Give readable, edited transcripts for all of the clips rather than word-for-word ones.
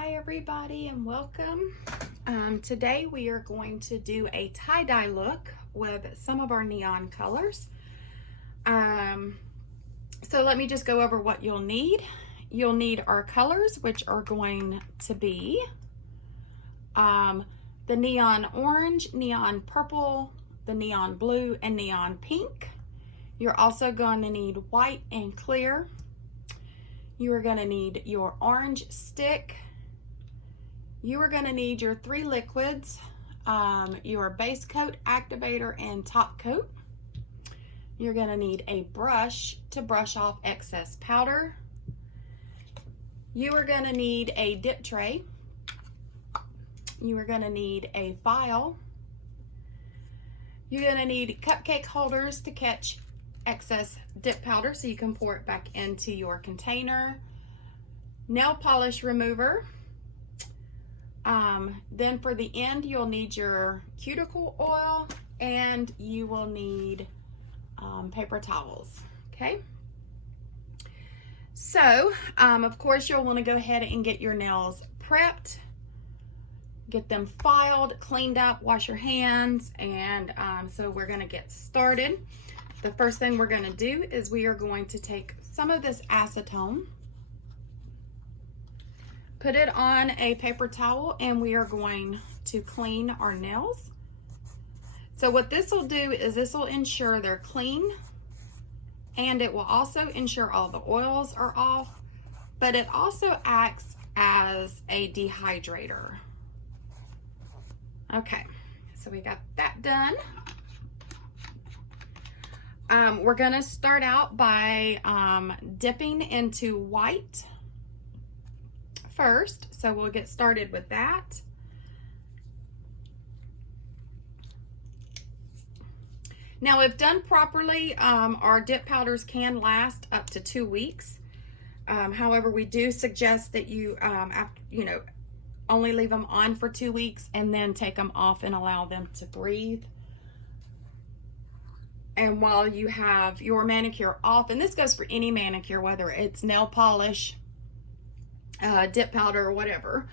Hi everybody and welcome. Today we are going to do a tie-dye look with some of our neon colors. So let me just go over what you'll need. You'll need our colors, which are going to be the neon orange, neon purple, the neon blue, and neon pink. You're also going to need white and clear. You are going to need your orange stick. You are going to need your 3 liquids, your base coat, activator, and top coat. You're going to need a brush to brush off excess powder. You are going to need a dip tray. You are going to need a file. You're going to need cupcake holders to catch excess dip powder so you can pour it back into your container. Nail polish remover. Then for the end, you'll need your cuticle oil and you will need paper towels. Okay. So, of course, you'll want to go ahead and get your nails prepped, get them filed, cleaned up, wash your hands, and so we're going to get started. The first thing we're going to do is we are going to take some of this acetone, put it on a paper towel, and we are going to clean our nails. So what this will do is this will ensure they're clean, and it will also ensure all the oils are off, but it also acts as a dehydrator. Okay, so we got that done. We're gonna start out by dipping into white first, so we'll get started with that. Now, if done properly, our dip powders can last up to 2 weeks. However, we do suggest that you, only leave them on for 2 weeks and then take them off and allow them to breathe. And while you have your manicure off, and this goes for any manicure, whether it's nail polish, dip powder, or whatever,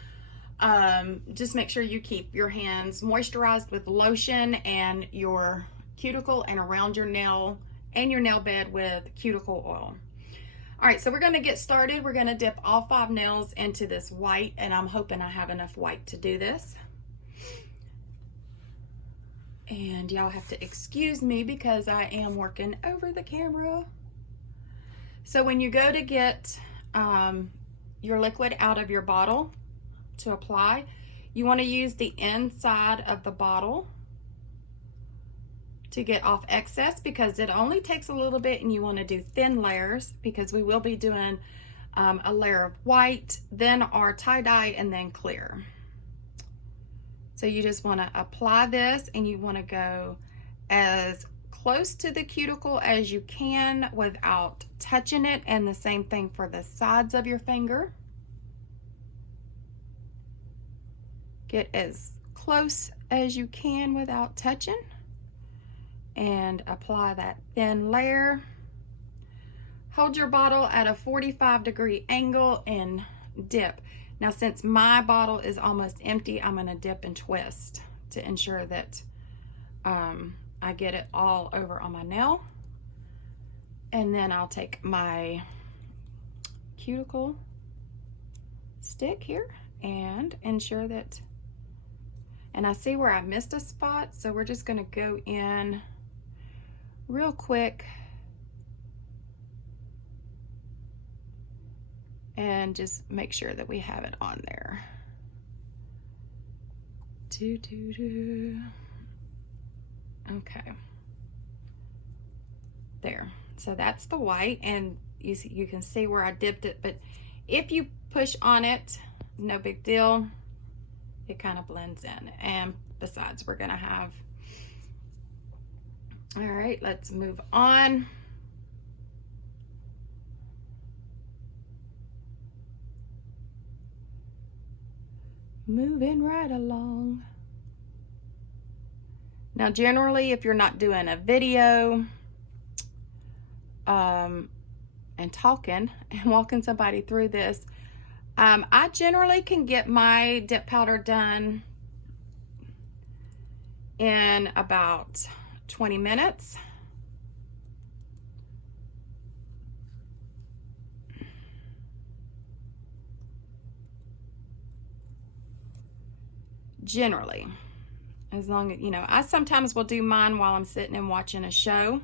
just make sure you keep your hands moisturized with lotion and your cuticle and around your nail and your nail bed with cuticle oil. All right, so we're going to get started. We're going to dip all 5 nails into this white, and I'm hoping I have enough white to do this. And y'all have to excuse me because I am working over the camera. So when you go to get your liquid out of your bottle to apply, you want to use the inside of the bottle to get off excess, because it only takes a little bit, and you want to do thin layers because we will be doing a layer of white, then our tie-dye, and then clear. So you just want to apply this, and you want to go as close to the cuticle as you can without touching it, and the same thing for the sides of your finger. Get as close as you can without touching, and apply that thin layer. Hold your bottle at a 45-degree angle and dip. Now, since my bottle is almost empty, I'm going to dip and twist to ensure that I get it all over on my nail. And then I'll take my cuticle stick here and ensure that, and I see where I missed a spot, so we're just going to go in real quick and just make sure that we have it on there. Okay. There. So that's the white, and you can see where I dipped it, but if you push on it, no big deal. It kind of blends in. And besides, we're gonna have, all right, let's move on. Moving right along. Now, generally, if you're not doing a video and talking and walking somebody through this, I generally can get my dip powder done in about 20 minutes. Generally, as long as, you know, I sometimes will do mine while I'm sitting and watching a show.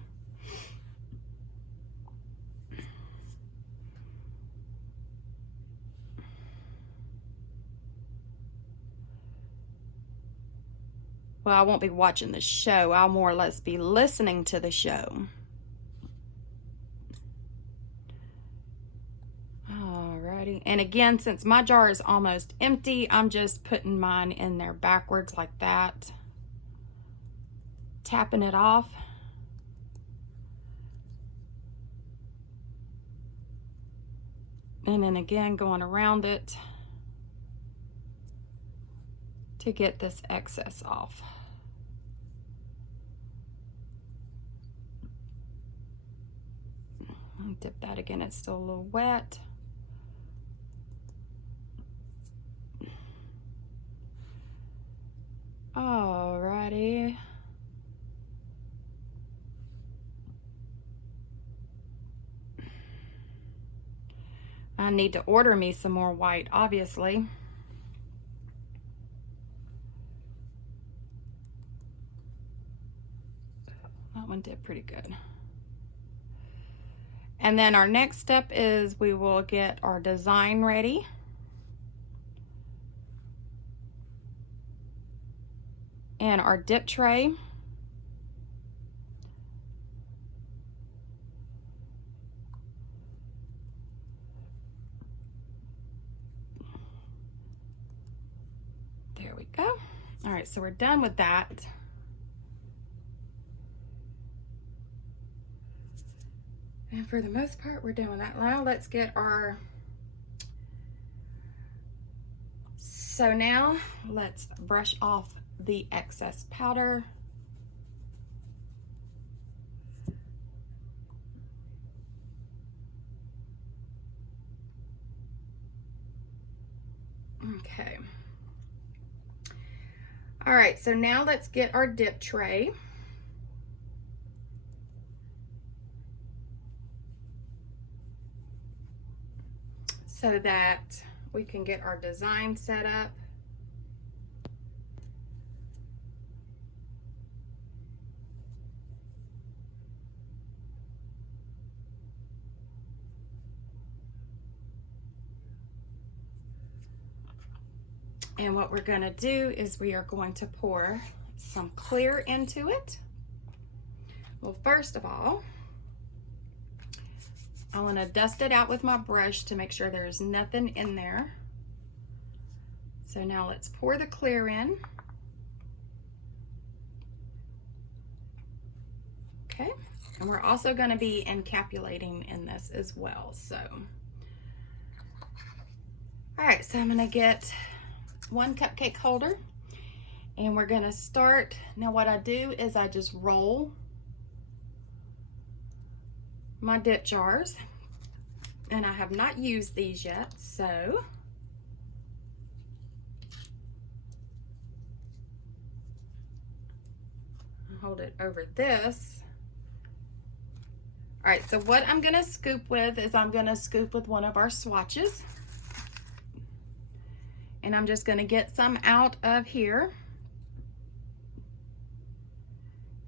Well, I won't be watching the show. I'll more or less be listening to the show. Alrighty. And again, since my jar is almost empty, I'm just putting mine in there backwards like that. Tapping it off. And then again, going around it to get this excess off. I'll dip that again, it's still a little wet. Alrighty. I need to order me some more white, obviously. That one did pretty good. And then our next step is we will get our design ready. And our dip tray. There we go. All right, so we're done with that. And for the most part, we're done with that. Now let's get our, so now let's brush off the excess powder. Okay. All right, so now let's get our dip tray. So that we can get our design set up. And what we're going to do is we are going to pour some clear into it. Well, first of all, I want to dust it out with my brush to make sure there's nothing in there. So now let's pour the clear in. Okay, and we're also going to be encapsulating in this as well. So, all right, so I'm going to get one cupcake holder and we're going to start. Now what I do is I just roll my dip jars, and I have not used these yet, so I'll hold it over this. All right, so what I'm gonna scoop with is I'm gonna scoop with one of our swatches, and I'm just gonna get some out of here.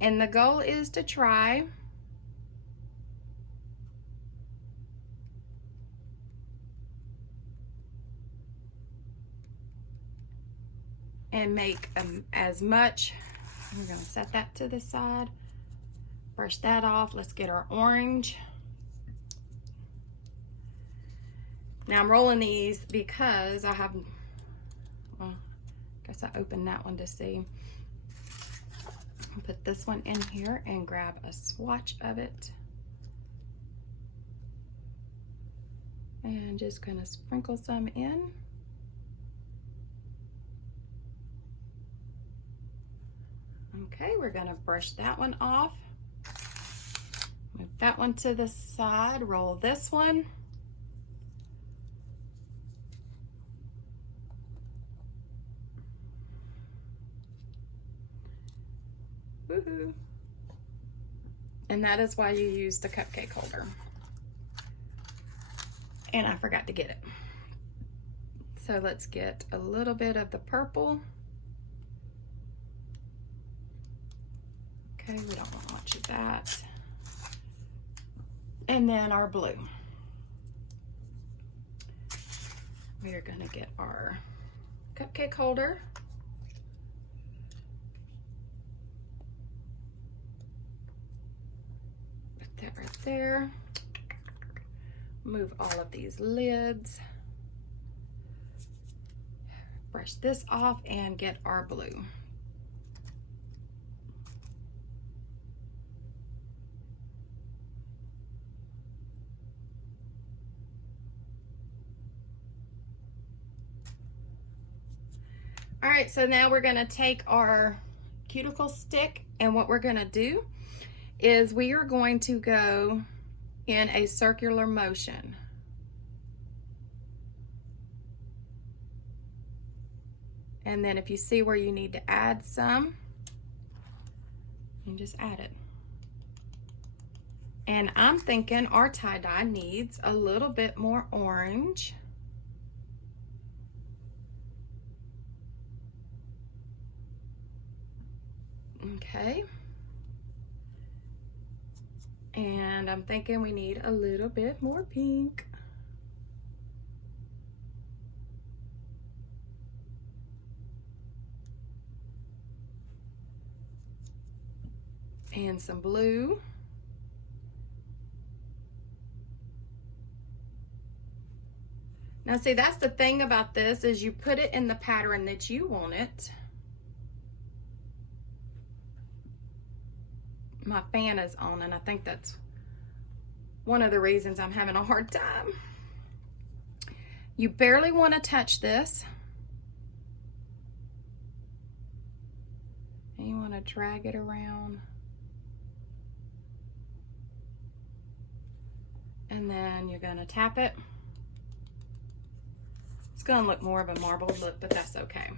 And the goal is to try and make as much. We're gonna set that to the side, brush that off. Let's get our orange. Now I'm rolling these because I have, well, I guess I opened that one to see. I'll put this one in here and grab a swatch of it. And just gonna sprinkle some in. Okay, we're gonna brush that one off. Move that one to the side, roll this one. Woohoo. And that is why you use the cupcake holder. And I forgot to get it. So let's get a little bit of the purple. Okay, we don't want much of that. And then our blue. We are gonna get our cupcake holder. Put that right there. Move all of these lids. Brush this off and get our blue. All right, so now we're gonna take our cuticle stick, and what we're gonna do is we are going to go in a circular motion. And then if you see where you need to add some, you just add it. And I'm thinking our tie-dye needs a little bit more orange. Okay. And I'm thinking we need a little bit more pink. And some blue. Now see, that's the thing about this, is you put it in the pattern that you want it. My fan is on, and I think that's one of the reasons I'm having a hard time. You barely want to touch this. And you want to drag it around. And then you're going to tap it. It's going to look more of a marbled look, but that's okay.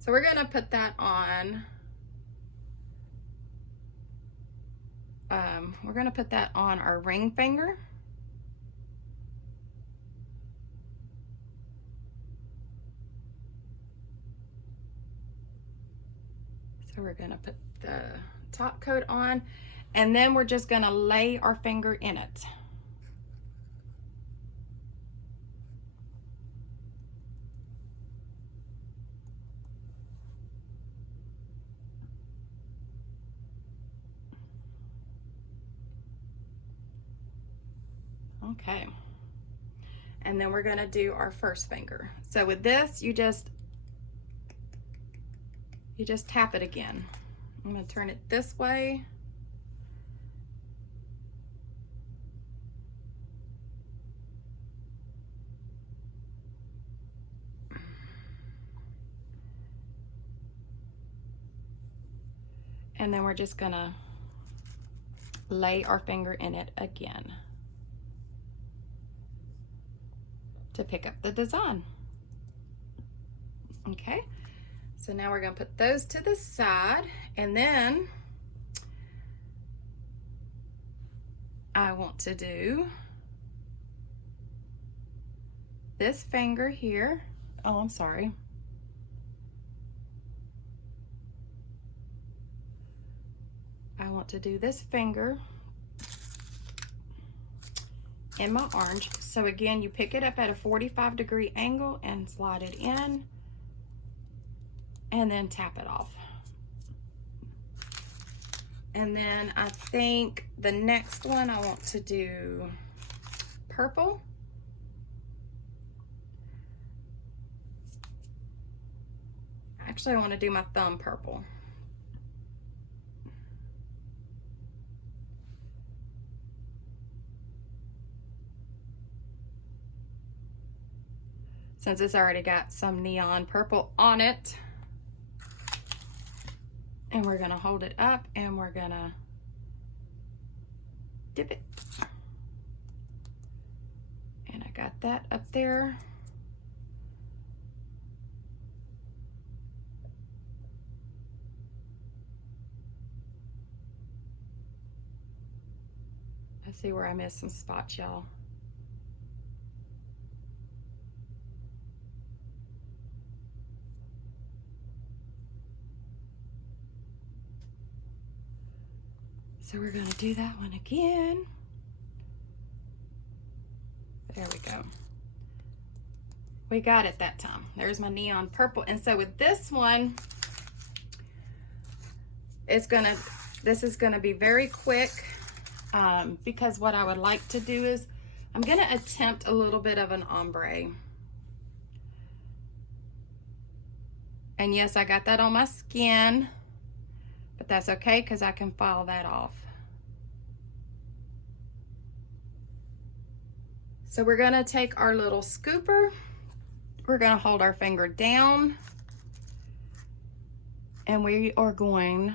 So we're going to put that on. We're going to put that on our ring finger. So we're going to put the top coat on, and then we're just going to lay our finger in it. Okay, and then we're gonna do our first finger. So with this, you just tap it again. I'm gonna turn it this way. And then we're just gonna lay our finger in it again to pick up the design. Okay, so now we're going to put those to the side, and then I want to do this finger here. Oh, I'm sorry. I want to do this finger in my orange. So again, you pick it up at a 45-degree angle and slide it in, and then tap it off. And then I think the next one I want to do purple. Actually, I want to do my thumb purple. Since it's already got some neon purple on it. And we're gonna hold it up and we're gonna dip it. And I got that up there. See where I missed some spots, y'all. So we're going to do that one again. There we go. We got it that time. There's my neon purple. And so with this one, this is gonna be very quick, because what I would like to do is I'm gonna attempt a little bit of an ombre. And yes, I got that on my skin, but that's okay because I can file that off. So we're gonna take our little scooper, we're gonna hold our finger down, and we are going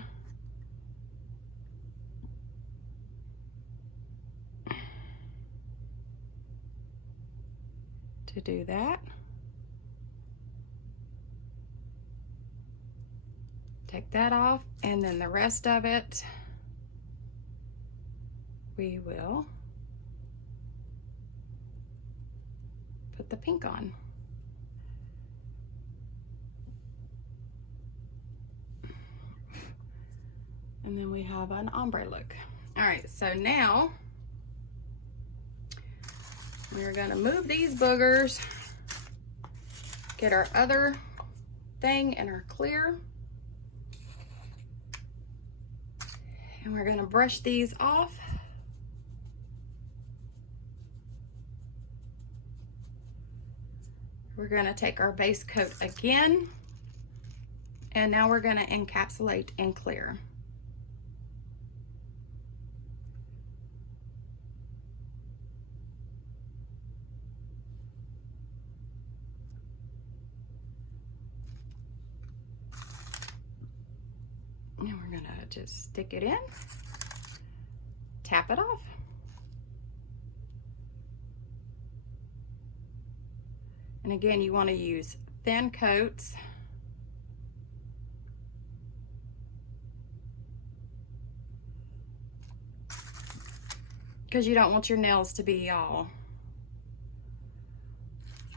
to do that. Take that off, and then the rest of it, we will put the pink on. And then we have an ombre look. All right, so now we're gonna move these boogers, get our other thing in our clear, and we're gonna brush these off. We're gonna take our base coat again, and now we're gonna encapsulate in clear. And we're gonna just stick it in, tap it off. And again, you want to use thin coats. Because you don't want your nails to be all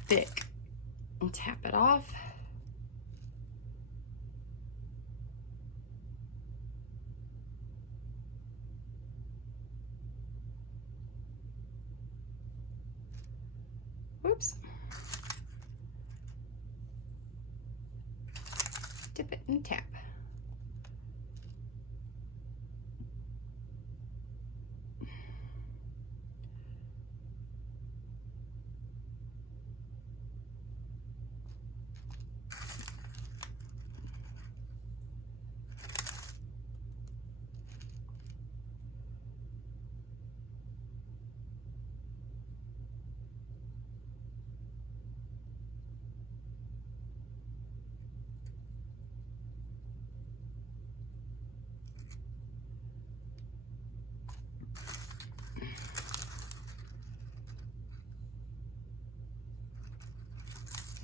thick. And tap it off. Whoops. Dip it and tap.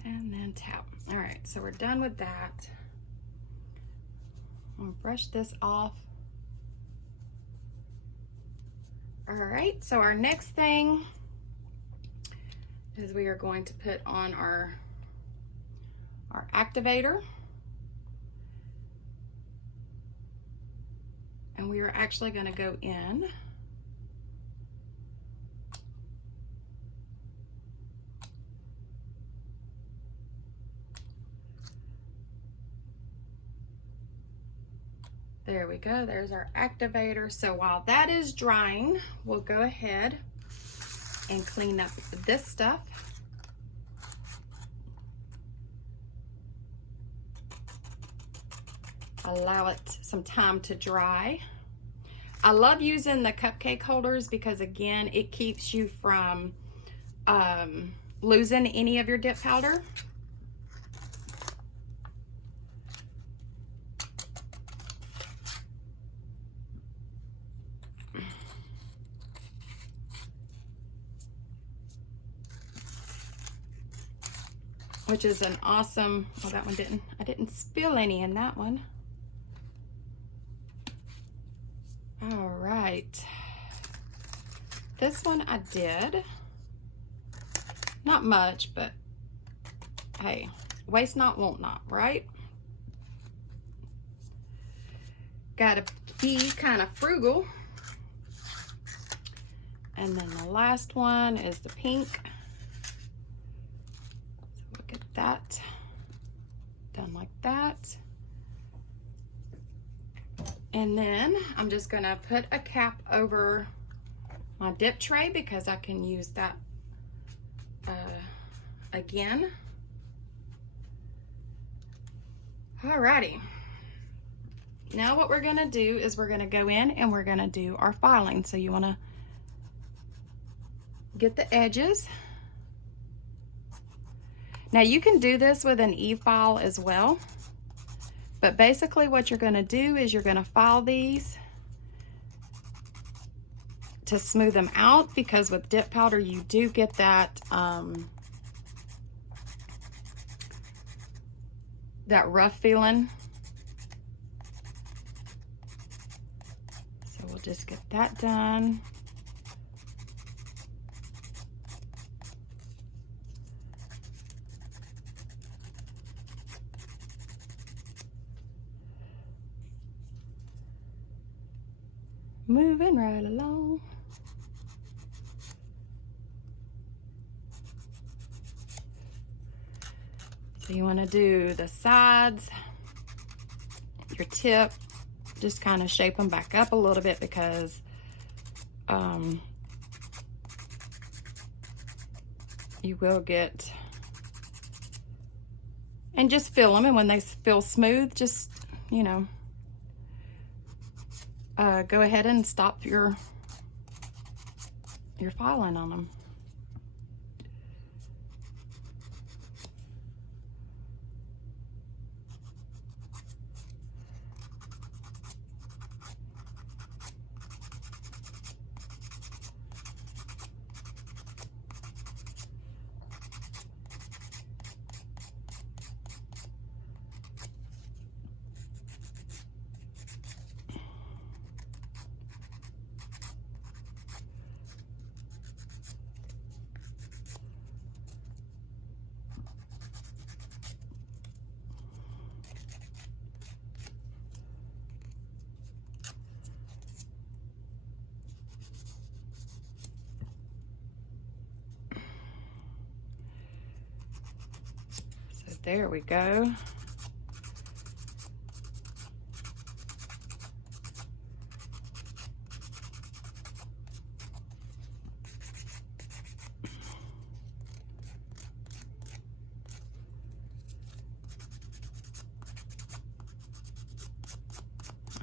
And then tap. All right, so we're done with that. I'm gonna brush this off. All right, so our next thing is we are going to put on our activator. And we are actually gonna go in there we go, there's our activator. So while that is drying, we'll go ahead and clean up this stuff. Allow it some time to dry. I love using the cupcake holders because again, it keeps you from losing any of your dip powder. Which is an awesome, oh, that one I didn't spill any in that one. All right. This one I did. Not much, but hey, waste not, want not, right? Gotta be kind of frugal. And then the last one is the pink. So we'll get that done like that. And then I'm just gonna put a cap over my dip tray because I can use that again. Alrighty. Now what we're gonna do is we're gonna go in and we're gonna do our filing. So you wanna get the edges. Now you can do this with an e-file as well, but basically what you're gonna do is you're gonna file these to smooth them out, because with dip powder you do get that that rough feeling. So we'll just get that done. Moving right along. So you want to do the sides, your tip, just kind of shape them back up a little bit because you will get, and just feel them, and when they feel smooth, just, you know, go ahead and stop your filing on them. There we go.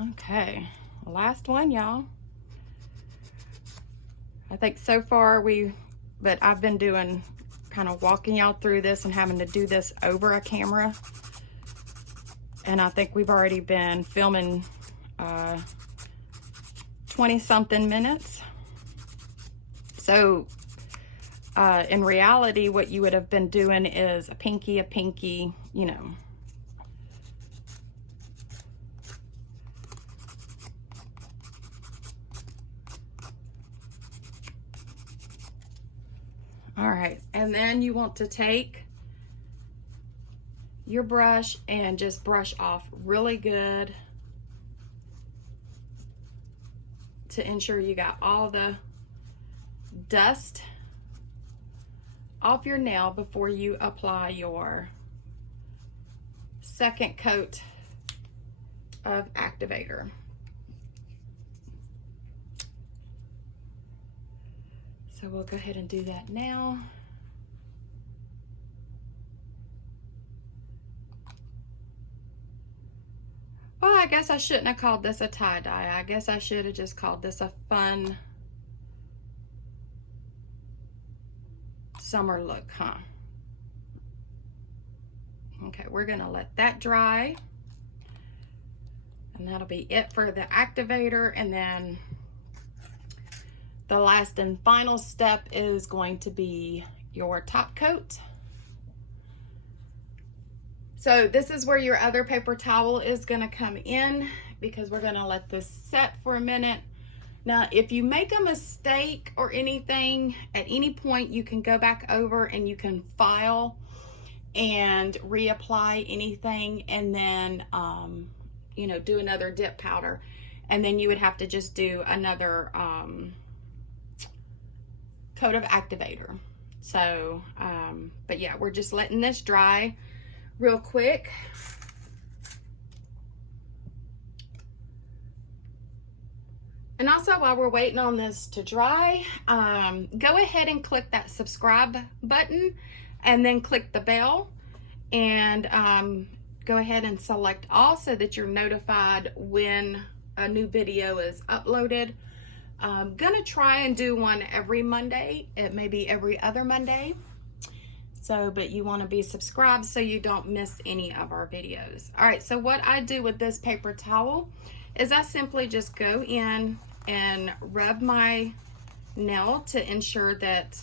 Okay, last one, y'all. I think so far but I've been doing, kind of walking y'all through this and having to do this over a camera. And I think we've already been filming 20 something minutes. So in reality, what you would have been doing is a pinky, you know. All right, and then you want to take your brush and just brush off really good to ensure you got all the dust off your nail before you apply your second coat of activator. So we'll go ahead and do that now. Well, I guess I shouldn't have called this a tie-dye. I guess I should have just called this a fun summer look, huh? Okay, we're gonna let that dry. And that'll be it for the activator. And then the last and final step is going to be your top coat. So this is where your other paper towel is gonna come in, because we're gonna let this set for a minute Now, if you make a mistake or anything, at any point you can go back over and you can file and reapply anything, and then you know, do another dip powder, and then you would have to just do another coat of activator. So but yeah, we're just letting this dry real quick. And also, while we're waiting on this to dry, go ahead and click that subscribe button and then click the bell, and go ahead and select all so that you're notified when a new video is uploaded. I'm gonna try and do one every Monday. It may be every other Monday. So, but you want to be subscribed so you don't miss any of our videos. All right, so what I do with this paper towel is I simply just go in and rub my nail to ensure that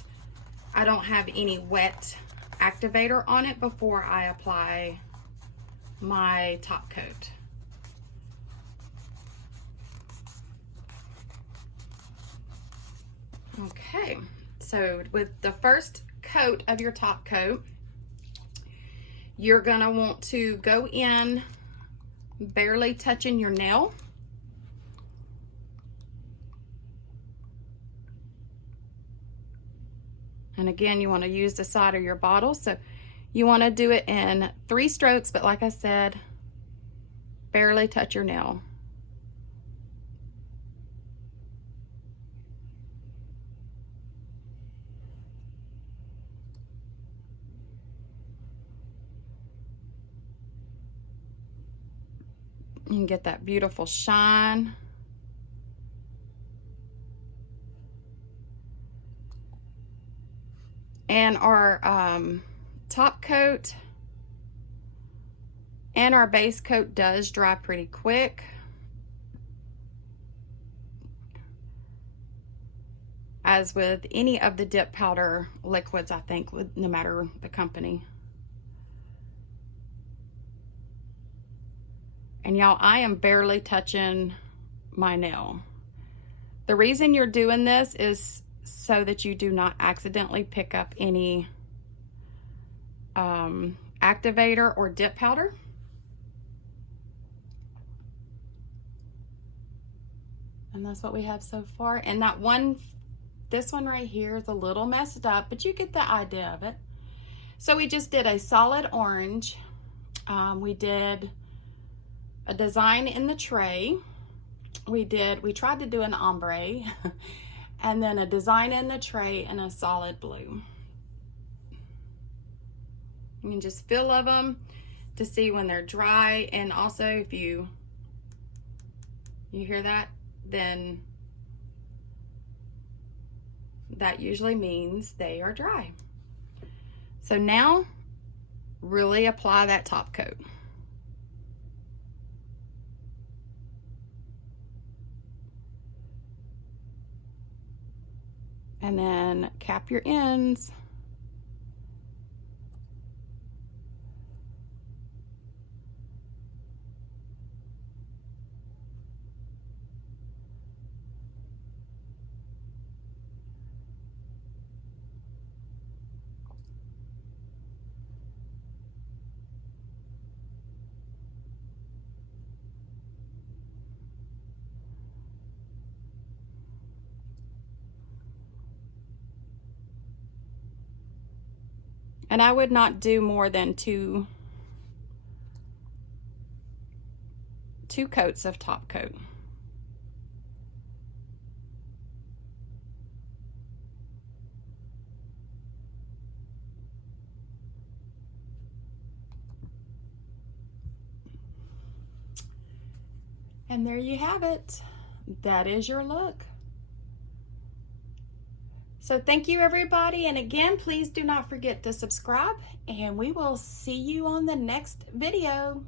I don't have any wet activator on it before I apply my top coat. Okay, so with the first coat of your top coat, you're gonna want to go in barely touching your nail. And again, you want to use the side of your bottle, so you want to do it in 3 strokes, but like I said, barely touch your nail. You can get that beautiful shine. And our top coat and our base coat does dry pretty quick. As with any of the dip powder liquids, I think, no matter the company. And y'all, I am barely touching my nail. The reason you're doing this is so that you do not accidentally pick up any activator or dip powder. And that's what we have so far. And that one, this one right here is a little messed up, but you get the idea of it. So we just did a solid orange. We did a design in the tray. We tried to do an ombre and then a design in the tray and a solid blue. You can just feel of them to see when they're dry, and also if you hear that, then that usually means they are dry. So now really apply that top coat. And then cap your ends. And I would not do more than two coats of top coat. And there you have it. That is your look. So thank you, everybody. And again, please do not forget to subscribe, and we will see you on the next video.